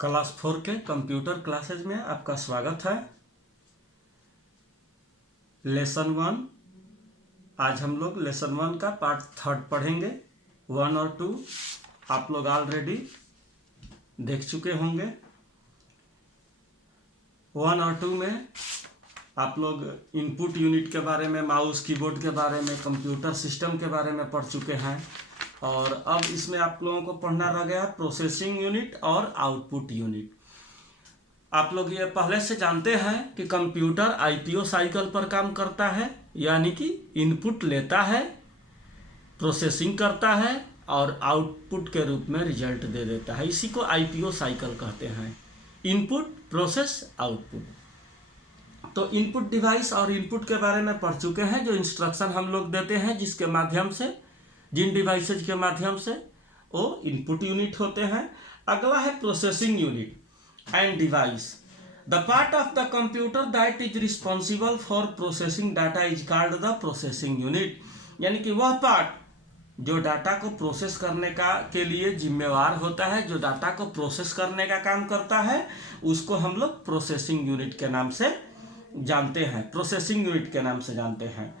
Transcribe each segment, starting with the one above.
Class 4 के computer classes में आपका स्वागत है। लेसन 1। आज हम लोग लेसन 1 का पार्ट 3 पढ़ेंगे। 1 और 2 आप लोग ऑलरेडी देख चुके होंगे। 1 और 2 में आप लोग इनपुट यूनिट के बारे में, माउस कीबोर्ड के बारे में, कंप्यूटर सिस्टम के बारे में पढ़ चुके हैं। और अब इसमें आप लोगों को पढ़ना रह गया प्रोसेसिंग यूनिट और आउटपुट यूनिट। आप लोग ये पहले से जानते हैं कि कंप्यूटर आईपीओ साइकिल पर काम करता है, यानी कि इनपुट लेता है, प्रोसेसिंग करता है और आउटपुट के रूप में रिजल्ट दे देता है। इसी को आईपीओ साइकिल कहते हैं, इनपुट प्रोसेस आउटपुट। तो इनपुट डिवाइस और इनपुट के बारे में पढ़ चुके हैं, जो इंस्ट्रक्शन हम लोग देते हैं, जिसके माध्यम से, जिन डिवाइसेज के माध्यम से, वो इनपुट यूनिट होते हैं। अगला है processing unit and device. The part of the computer that is responsible for processing data is called the processing unit. यानी कि वह पार्ट जो डाटा को प्रोसेस करने का के लिए जिम्मेवार होता है, जो डाटा को प्रोसेस करने का काम करता है, उसको हम लोग प्रोसेसिंग यूनिट के नाम से जानते हैं, प्रोसेसिंग यूनिट के नाम से जानते हैं।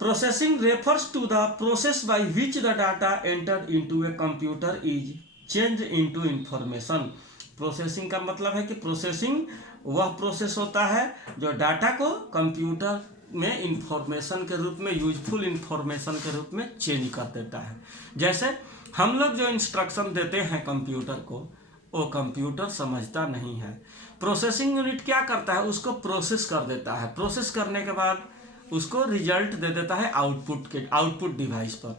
Processing refers to the process by which the data entered into a computer is changed into information. Processing का मतलब है कि प्रोसेसिंग वह प्रोसेस होता है जो डाटा को कंप्यूटर में इंफॉर्मेशन के रूप में, यूजफुल इंफॉर्मेशन के रूप में चेंज कर देता है। जैसे हम लोग जो इंस्ट्रक्शन देते हैं कंप्यूटर को, वो कंप्यूटर समझता नहीं है। प्रोसेसिंग यूनिट क्या करता है, उसको प्रोसेस कर देता है। प्रोसेस करने के बाद उसको रिजल्ट दे देता है आउटपुट डिवाइस पर।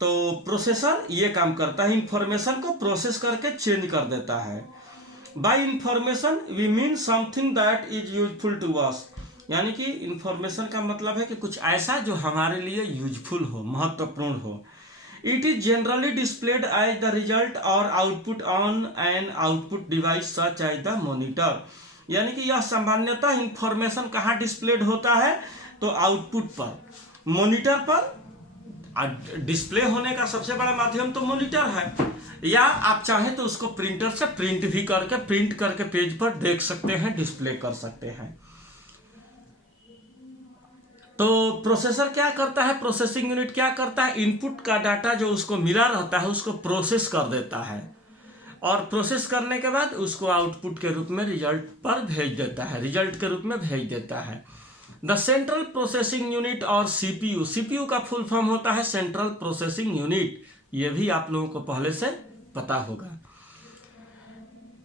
तो प्रोसेसर ये काम करता है, इंफॉर्मेशन को प्रोसेस करके चेंज कर देता है। By information we mean something that is useful to us. यानी कि इंफॉर्मेशन का मतलब है कि कुछ ऐसा जो हमारे लिए यूजफुल हो, महत्वपूर्ण हो। It is generally displayed as the result और output on an output device such as the monitor. यानी कि यह सामान्यतः इंफॉर्मेशन कहाँ डिस्प्लेड होता है, तो आउटपुट पर, मॉनिटर पर। डिस्प्ले होने का सबसे बड़ा माध्यम तो मॉनिटर है, या आप चाहें तो उसको प्रिंटर से प्रिंट करके पेज पर देख सकते हैं, डिस्प्ले कर सकते हैं। तो प्रोसेसर क्या करता है, प्रोसेसिंग यूनिट क्या करता है, इनपुट का डाटा जो उसको मिला रहता है उसको प्रोसेस कर देता है, और प्रोसेस करने के बाद उसको आउटपुट के रूप में रिजल्ट पर भेज देता है, रिजल्ट के रूप में भेज देता है। द सेंट्रल प्रोसेसिंग यूनिट और सीपीयू, सीपीयू का फुल फॉर्म होता है सेंट्रल प्रोसेसिंग यूनिट। ये भी आप लोगों को पहले से पता होगा।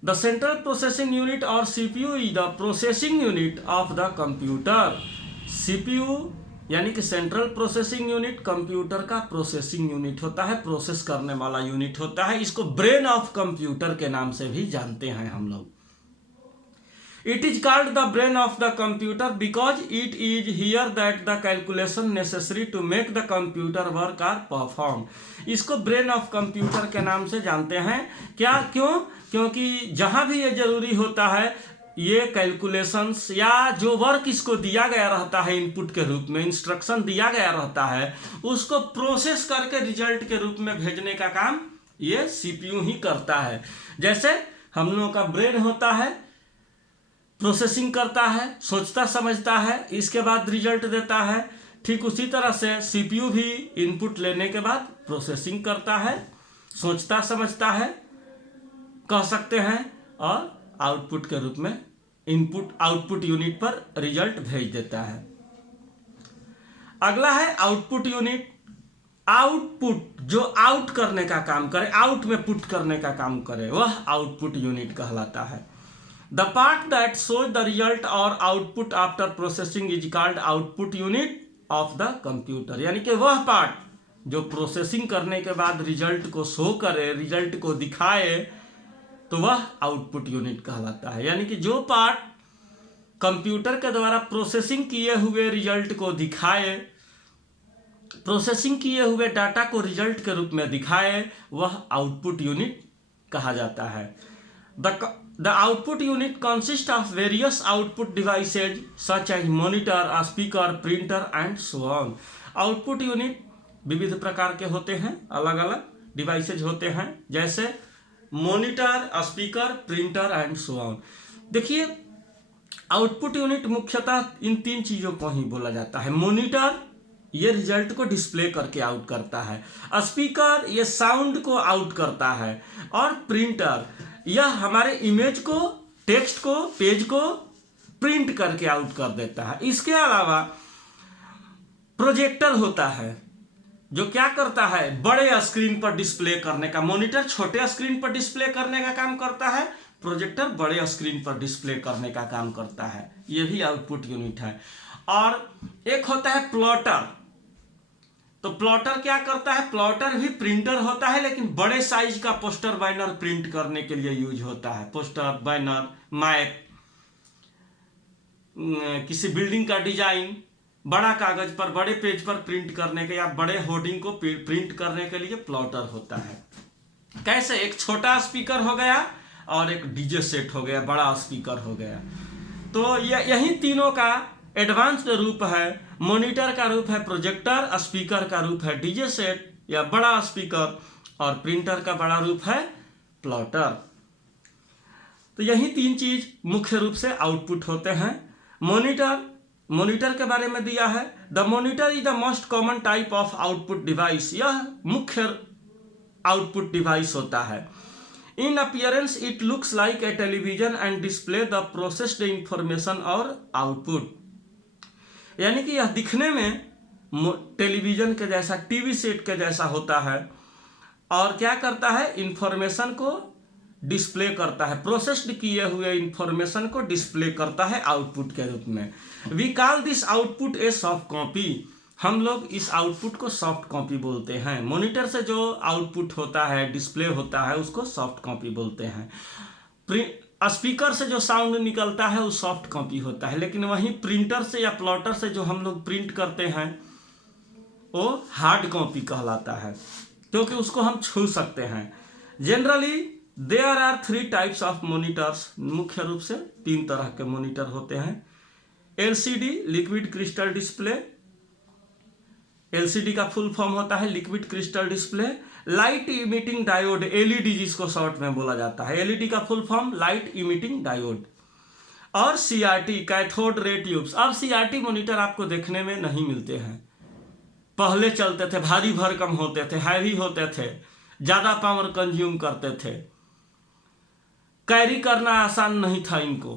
द सेंट्रल प्रोसेसिंग यूनिट और CPU is the processing unit of the computer. CPU यानी कि सेंट्रल प्रोसेसिंग यूनिट कंप्यूटर का प्रोसेसिंग यूनिट होता है, प्रोसेस करने वाला यूनिट होता है। इसको ब्रेन ऑफ कंप्यूटर के नाम से भी जानते हैं हम लोग। It is called the brain of the computer because it is here that the calculation necessary to make the computer work or perform. इसको ब्रेन ऑफ कंप्यूटर के नाम से जानते हैं। क्योंकि जहां भी ये जरूरी होता है, ये कैलकुलेशंस या जो वर्क इसको दिया गया रहता है, इनपुट के रूप में इंस्ट्रक्शन दिया गया रहता है, उसको प्रोसेस करके रिजल्ट के रूप में भेजने का काम ये सीपीयू ही करता है। जैसे हम लोगों का ब्रेन होता है, प्रोसेसिंग करता है, सोचता समझता है, इसके बाद रिजल्ट देता है। ठीक उसी तरह से सीपीयू भी इनपुट लेने के बाद प्रोसेसिंग करता है, सोचता समझता है, कह सकते हैं, और आउटपुट के रूप में आउटपुट यूनिट पर रिजल्ट भेज देता है। अगला है आउटपुट यूनिट। आउटपुट जो आउट करने का काम करे, आउट में पुट करने का काम करे, वह आउटपुट यूनिट कहलाता है। The part that shows the result और output after processing is called output unit of the computer. यानी कि वह पार्ट जो प्रोसेसिंग करने के बाद रिजल्ट को शो करे, रिजल्ट को दिखाए, तो वह आउटपुट यूनिट कहलाता है। यानी कि जो पार्ट कंप्यूटर के द्वारा प्रोसेसिंग किए हुए रिजल्ट को दिखाए, प्रोसेसिंग किए हुए डाटा को रिजल्ट के रूप में दिखाए, वह आउटपुट यूनिट कहा जाता है। The output unit consist of various output devices such as monitor, speaker, printer and so on. Output unit विविध प्रकार के होते हैं, अलग अलग डिवाइसेज होते हैं। जैसे monitor, speaker, printer and so on. देखिए आउटपुट यूनिट मुख्यतः इन तीन चीजों को ही बोला जाता है। मॉनिटर ये रिजल्ट को डिस्प्ले करके आउट करता है, स्पीकर ये साउंड को आउट करता है, और प्रिंटर यह हमारे इमेज को, टेक्स्ट को, पेज को प्रिंट करके आउट कर देता है। इसके अलावा प्रोजेक्टर होता है जो क्या करता है, बड़े स्क्रीन पर डिस्प्ले करने का। मॉनिटर छोटे स्क्रीन पर डिस्प्ले करने का काम करता है, प्रोजेक्टर बड़े स्क्रीन पर डिस्प्ले करने का काम करता है। ये भी आउटपुट यूनिट है। और एक होता है प्लॉटर। तो प्लॉटर क्या करता है, प्लॉटर भी प्रिंटर होता है लेकिन बड़े साइज का पोस्टर बैनर प्रिंट करने के लिए यूज होता है। पोस्टर, बैनर, मैप, किसी बिल्डिंग का डिजाइन बड़ा कागज पर, बड़े पेज पर प्रिंट करने के या बड़े होर्डिंग को प्रिंट करने के लिए प्लॉटर होता है। कैसे, एक छोटा स्पीकर हो गया और एक डीजे सेट हो गया, बड़ा स्पीकर हो गया। तो यही तीनों का एडवांस्ड रूप है। मॉनिटर का रूप है प्रोजेक्टर, स्पीकर का रूप है डीजे सेट या बड़ा स्पीकर, और प्रिंटर का बड़ा रूप है प्लॉटर। तो यही तीन चीज मुख्य रूप से आउटपुट होते हैं। मॉनिटर के बारे में दिया है, the monitor is the most common type of output device. यह मुख्य आउटपुट डिवाइस होता है। इन appearance it looks like a television and display the processed information और आउटपुट। यानी कि यह दिखने में टेलीविजन के जैसा, टीवी सेट के जैसा होता है, और क्या करता है, इंफॉर्मेशन को डिस्प्ले करता है, प्रोसेस्ड किए हुए इंफॉर्मेशन को डिस्प्ले करता है आउटपुट के रूप में। We call this output a soft copy. हम लोग इस आउटपुट को सॉफ्ट कॉपी बोलते हैं। मॉनिटर से जो आउटपुट होता है, डिस्प्ले होता है, उसको सॉफ्ट कॉपी बोलते हैं। स्पीकर से जो साउंड निकलता है वो सॉफ्ट कॉपी होता है, लेकिन वहीं प्रिंटर से या प्लॉटर से जो हम लोग प्रिंट करते हैं वो हार्ड कॉपी कहलाता है, क्योंकि उसको हम छू सकते हैं। Generally there are 3 types of monitors. मुख्य रूप से 3 तरह के मॉनिटर होते हैं। LCD, liquid crystal display. LCD का फुल फॉर्म होता है liquid crystal display. Light emitting diode, LED जिसको शॉर्ट में बोला जाता है। एलईडी का full form light emitting diode. और सीआरटी, कैथोड रे ट्यूब्स। अब सीआरटी मॉनिटर आपको देखने में नहीं मिलते हैं। पहले चलते थे, भारी भरकम होते थे, हैवी होते थे, ज्यादा पावर कंज्यूम करते थे, कैरी करना आसान नहीं था इनको।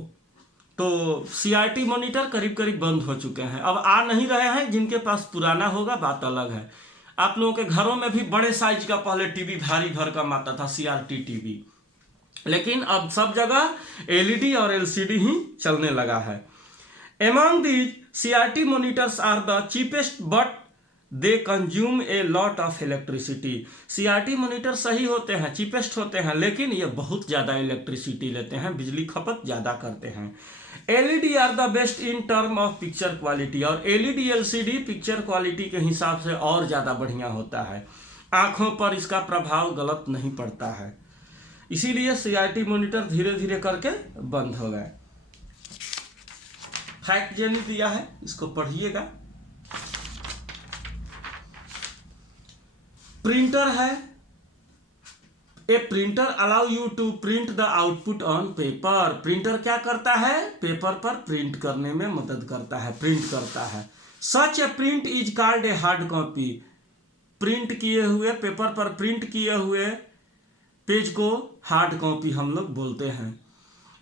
तो सीआरटी मॉनिटर करीब करीब बंद हो चुके हैं, अब आ नहीं रहे हैं। जिनके पास पुराना होगा बात अलग है। आप लोगों के घरों में भी बड़े साइज का पहले टीवी भारी भरकम आता था, सीआरटी टीवी, लेकिन अब सब जगह एलईडी और एलसीडी ही चलने लगा है। Among these, CRT monitors are the cheapest but they consume a lot of electricity. CRT monitor सही होते हैं, चीपेस्ट होते हैं, लेकिन ये बहुत ज़्यादा इलेक्ट्रिसिटी लेते हैं, बिजली खपत ज़्यादा करते हैं। LED are the best in term of picture quality. और LED LCD पिक्चर क्वालिटी के हिसाब से और ज़्यादा बढ़िया होता है। आँखों पर इसका प्रभाव गलत नहीं पड़ता है, इसीलिए CRT मॉनिटर धीरे धीरे करके बंद हो गए। फैक्ट जेनी दिया है, इसको पढ़िएगा। प्रिंटर है, a printer allow you to print the output on paper. Printer क्या करता है, पेपर पर प्रिंट करने में मदद करता है, प्रिंट करता है। Such a print is called a hard copy. Print किए हुए, पेपर पर प्रिंट किए हुए पेज को हार्ड कॉपी हम लोग बोलते हैं।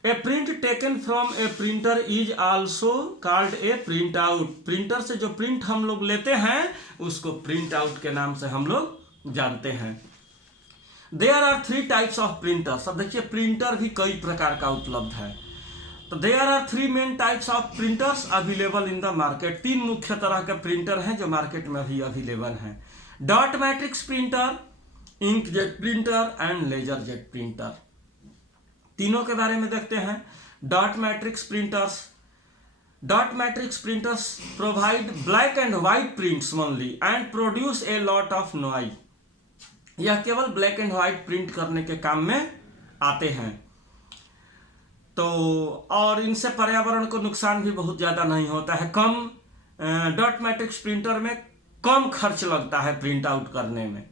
A print taken from a printer is also called a printout. Printer से जो प्रिंट हम लोग लेते हैं उसको प्रिंट आउट के नाम से हम लोग जानते हैं। There are 3 types of printers. अब देखिए प्रिंटर भी कई प्रकार का उपलब्ध है। तो there are 3 main types of printers available in the market. 3 मुख्य तरह के प्रिंटर हैं जो मार्केट में अभी अवेलेबल हैं। Dot matrix printer, inkjet printer and laser jet printer. तीनों के बारे में देखते हैं। Dot matrix printers. Dot matrix printers provide black and white prints only and produce a lot of noise. यह केवल ब्लैक एंड व्हाइट प्रिंट करने के काम में आते हैं। तो और इनसे पर्यावरण को नुकसान भी बहुत ज़्यादा नहीं होता है। डॉट मैट्रिक्स प्रिंटर में कम खर्च लगता है प्रिंट आउट करने में।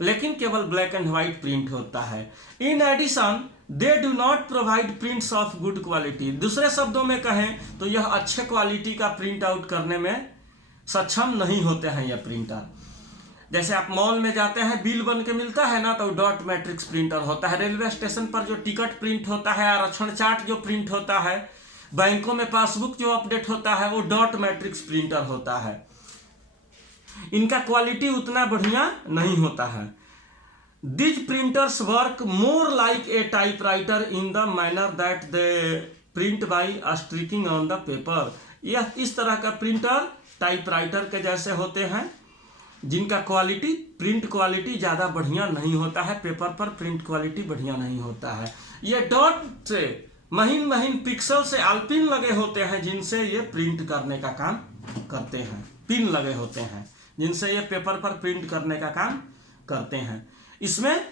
लेकिन केवल ब्लैक एंड व्हाइट प्रिंट होता है। In addition they do not provide prints of good quality. दूसरे शब्दों में कहें तो यह अच्छे क्वालिटी का प्रिंट आउट करने में सक्षम नहीं होते हैं यह प्रिंटर। जैसे आप मॉल में जाते हैं, बिल बन के मिलता है ना, तो डॉट मैट्रिक्स प्रिंटर होता है। रेलवे स्टेशन पर जो टिकट प्रिंट होता है, आरक्षण चार्ट जो प्रिंट होता है, बैंकों में पासबुक जो अपडेट होता है, वो डॉट मैट्रिक्स प्रिंटर होता है। इनका क्वालिटी उतना बढ़िया नहीं होता है। These printers work more like a typewriter in the manner that they print by striking on the paper. यह इस तरह का प्रिंटर टाइपराइटर के जैसे होते हैं, जिनका क्वालिटी, प्रिंट क्वालिटी ज़्यादा बढ़िया नहीं होता है। पेपर पर प्रिंट क्वालिटी बढ़िया नहीं होता है। ये डॉट से महीन महीन पिक्सल से आलपिन लगे होते हैं, जिनसे ये प्रिंट करने का काम करते हैं। पिन लगे होते हैं जिनसे ये पेपर पर प्रिंट करने का काम करते हैं। इसमें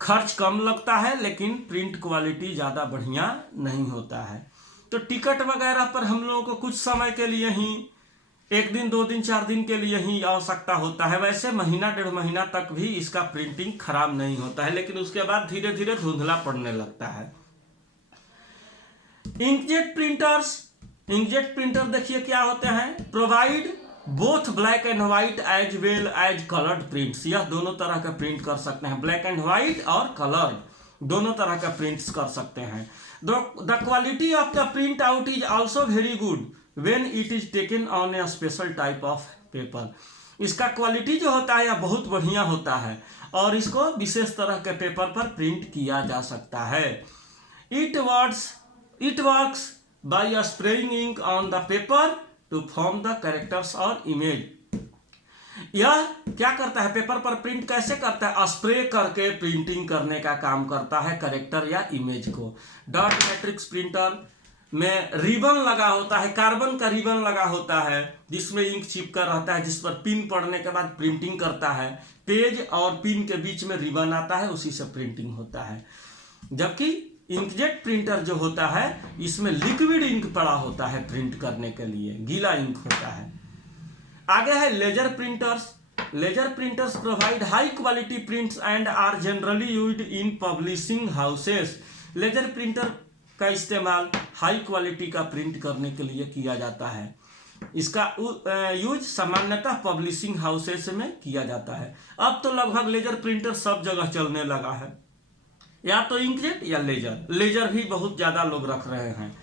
खर्च कम लगता है, लेकिन प्रिंट क्वालिटी ज़्यादा बढ़िया नहीं होता है। तो टिकट वगैरह पर हम लोगों को कुछ समय के लिए ही, 1 दिन 2 दिन 4 दिन के लिए ही आवश्यकता होता है। वैसे महीना 1.5 महीना तक भी इसका प्रिंटिंग खराब नहीं होता है, लेकिन उसके बाद धीरे धीरे धुंधला पड़ने लगता है। इंकजेट प्रिंटर्स, इंकजेट प्रिंटर देखिए क्या होते हैं। Provide both black and white as well as coloured prints. यह दोनों तरह का प्रिंट कर सकते हैं, ब्लैक एंड व्हाइट और कलर्ड दोनों तरह का प्रिंट्स कर सकते हैं। The quality of the printout is also very good when it is taken on a special type of paper। इसका क्वालिटी जो होता है यह बहुत बढ़िया होता है और इसको विशेष तरह के पेपर पर प्रिंट किया जा सकता है। It works by spraying ink on the paper to form the characters or image। यह क्या करता है, पेपर पर प्रिंट कैसे करता है, स्प्रे करके प्रिंटिंग करने का काम करता है कैरेक्टर या इमेज को। डॉट मैट्रिक्स प्रिंटर में रिबन लगा होता है, कार्बन का रिबन लगा होता है, जिसमें इंक चिपका रहता है, जिस पर पिन पड़ने के बाद प्रिंटिंग करता है। पेज और पिन के बीच में रिबन आता है, उसी से प्रिंटिंग होता है। जबकि इंकजेट प्रिंटर जो होता है, इसमें लिक्विड इंक पड़ा होता है प्रिंट करने के लिए, गीला इंक होता है। आगे है laser printers. Laser printers provide high quality prints and are generally used in publishing houses. Laser printer का इस्तेमाल हाई क्वालिटी का प्रिंट करने के लिए किया जाता है। इसका यूज सामान्यतः पब्लिशिंग हाउसेस में किया जाता है। अब तो लगभग लेजर प्रिंटर सब जगह चलने लगा है, या तो इंकजेट या लेजर। लेजर भी बहुत ज़्यादा लोग रख रहे हैं।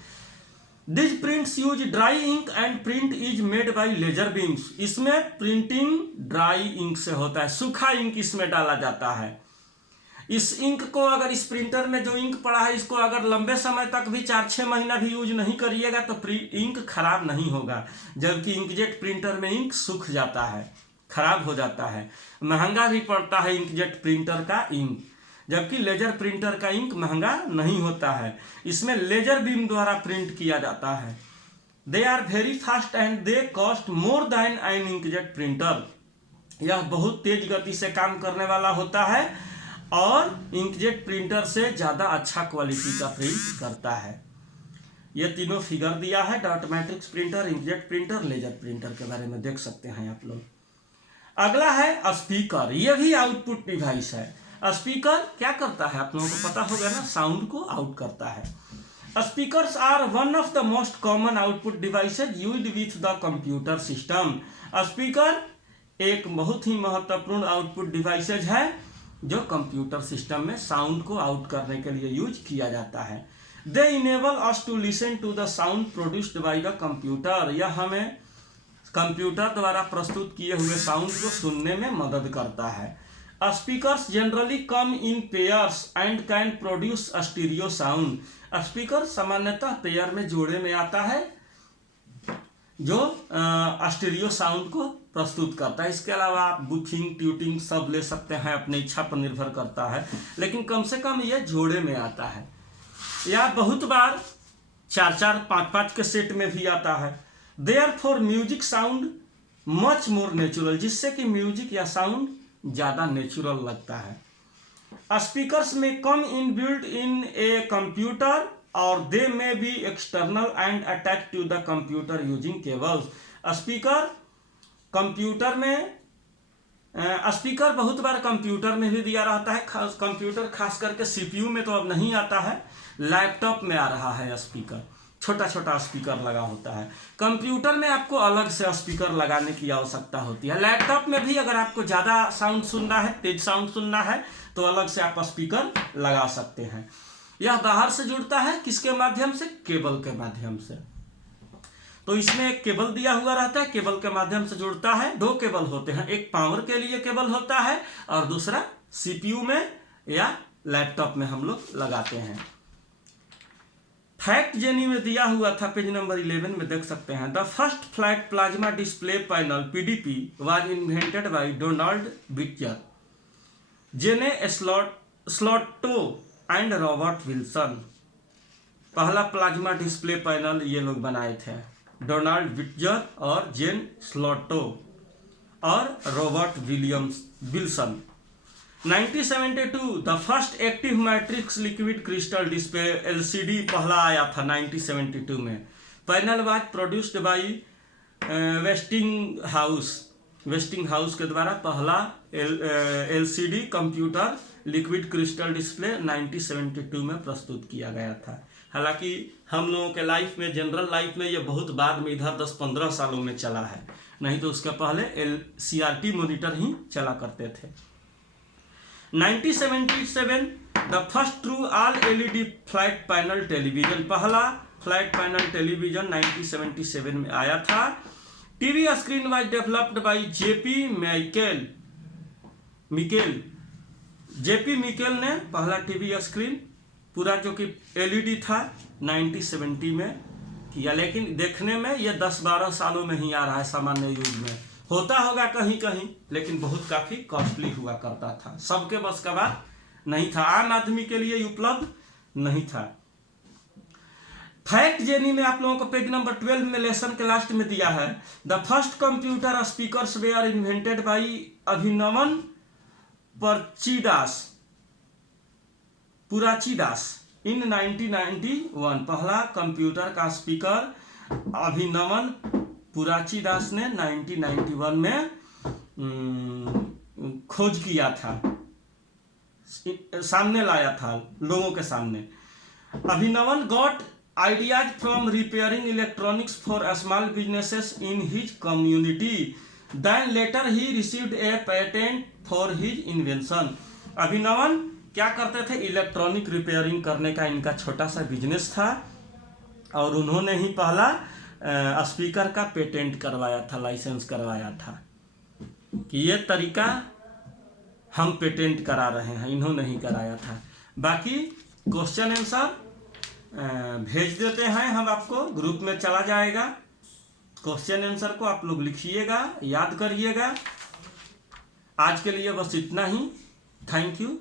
This prints use dry ink and print is made by laser beams. इसमें प्रिंटिंग ड्राई इंक से होता है, सूखा इंक इसमें डाला जाता है। इस इंक को, अगर इस प्रिंटर में जो इंक पड़ा है, इसको अगर लंबे समय तक भी 4-6 महीना भी यूज नहीं करिएगा तो इंक खराब नहीं होगा। जबकि इंकजेट प्रिंटर में इंक सूख जाता है, खराब हो जाता है, महंगा भी पड़ता है इंकजेट प्रिंटर का इंक। जबकि लेजर प्रिंटर का इंक महंगा नहीं होता है। इसमें लेजर बीम द्वारा प्रिंट किया जाता है। They are very fast and they cost more than an inkjet printer. यह बहुत तेज गति से काम करने वाला होता है और इंकजेट प्रिंटर से ज़्यादा अच्छा क्वालिटी का प्रिंट करता है। ये तीनों फिगर दिया है, dot matrix printer, inkjet printer, laser printer के बारे में देख सकते हैं आप लोग। अगला है स्पीकर। ये भी आउटपुट डिवाइस है। स्पीकर क्या करता है, आप लोगों को पता होगा ना, साउंड को आउट करता है। Speakers are one of the most common output devices used with the computer system. Speaker एक बहुत ही महत्वपूर्ण आउटपुट डिवाइसेज है जो कंप्यूटर सिस्टम में साउंड को आउट करने के लिए यूज किया जाता है। They enable us to listen to the sound produced by the computer. यह हमें कंप्यूटर द्वारा प्रस्तुत किए हुए साउंड को सुनने में मदद करता है। Speakers generally come in pairs and can produce stereo sound. Speaker सामान्यतः पेयर में जोड़े में आता है, जो स्टीरियो साउंड को प्रस्तुत करता है। इसके अलावा आप बुफिंग, ट्यूटिंग सब ले सकते हैं, अपनी इच्छा पर निर्भर करता है, लेकिन कम से कम ये जोड़े में आता है। या बहुत बार 4-4, 5-5 के सेट में भी आता है। Therefore music sound much more natural, जिससे कि म्यूजिक या साउंड ज़्यादा नेचुरल लगता है। स्पीकर्स में कम in built in a computer और they may be external and attach to the computer using cables. Speaker computer में स्पीकर बहुत बार कंप्यूटर में भी दिया रहता है, कंप्यूटर खास करके सीपीयू में तो अब नहीं आता है, लैपटॉप में आ रहा है स्पीकर, छोटा छोटा स्पीकर लगा होता है। कंप्यूटर में आपको अलग से स्पीकर लगाने की आवश्यकता होती है। लैपटॉप में भी अगर आपको ज़्यादा साउंड सुनना है, तेज साउंड सुनना है, तो अलग से आप स्पीकर लगा सकते हैं। यह बाहर से जुड़ता है किसके माध्यम से? केबल के माध्यम से। तो इसमें एक केबल दिया हुआ रहता है, केबल के माध्यम से जुड़ता है। दो केबल होते हैं, एक पावर के लिए केबल होता है और दूसरा सीपीयू में या लैपटॉप में हम लोग लगाते हैं। फैक्ट जेनी में दिया हुआ था, पेज नंबर 11 में देख सकते हैं। The first flat plasma display panel PDP was invented by Donald Bitzer, Gene Slottow and Robert Willson. पहला प्लाज्मा डिस्प्ले पैनल ये लोग बनाए थे, डोनाल्ड विटजर और जेन स्लॉटो और Robert Wilson. 1972 the first active matrix liquid crystal display LCD पहला आया था 1972 में। Panel was produced by wasting house के द्वारा पहला LCD computer liquid crystal display 1972 में प्रस्तुत किया गया था। हालांकि हम लोगों के लाइफ में, जनरल लाइफ में, ये बहुत बाद में इधर 10-15 सालों में चला है, नहीं तो उसके पहले CRT मॉनिटर ही चला करते थे। 1977 the first true all LED flat panel television, पहला फ्लैट पैनल टेलीविजन 1977 में आया था। TV screen was developed by JP Mikel ने पहला टीवी स्क्रीन पूरा जो कि LED था 1970 में किया, लेकिन देखने में ये 10-12 सालों में ही आ रहा है सामान्य यूज में। होता होगा कहीं कहीं, लेकिन बहुत काफ़ी कॉस्टली हुआ करता था, सबके बस का बात नहीं था, आम आदमी के लिए उपलब्ध नहीं था। फैक्ट जेनी में आप लोगों को पेज नंबर 12 में लेसन के लास्ट में दिया है। The first computer speakers were invented by Abhinavan Purachidas in 1991। पहला कंप्यूटर का स्पीकर अभिनवन पुराचीदास ने 1991 में खोज किया था, सामने लाया था लोगों के सामने। Abhinavan got ideas from repairing electronics for small businesses in his community, then later he received a patent for his invention. Abhinavan क्या करते थे? इलेक्ट्रॉनिक रिपेयरिंग करने का इनका छोटा सा बिजनेस था और उन्होंने ही पहला स्पीकर का पेटेंट करवाया था, लाइसेंस करवाया था कि ये तरीका हम पेटेंट करा रहे हैं, इन्होंने ही कराया था। बाकी क्वेश्चन आंसर भेज देते हैं हम आपको, ग्रुप में चला जाएगा। क्वेश्चन आंसर को आप लोग लिखिएगा, याद करिएगा। आज के लिए बस इतना ही। Thank you.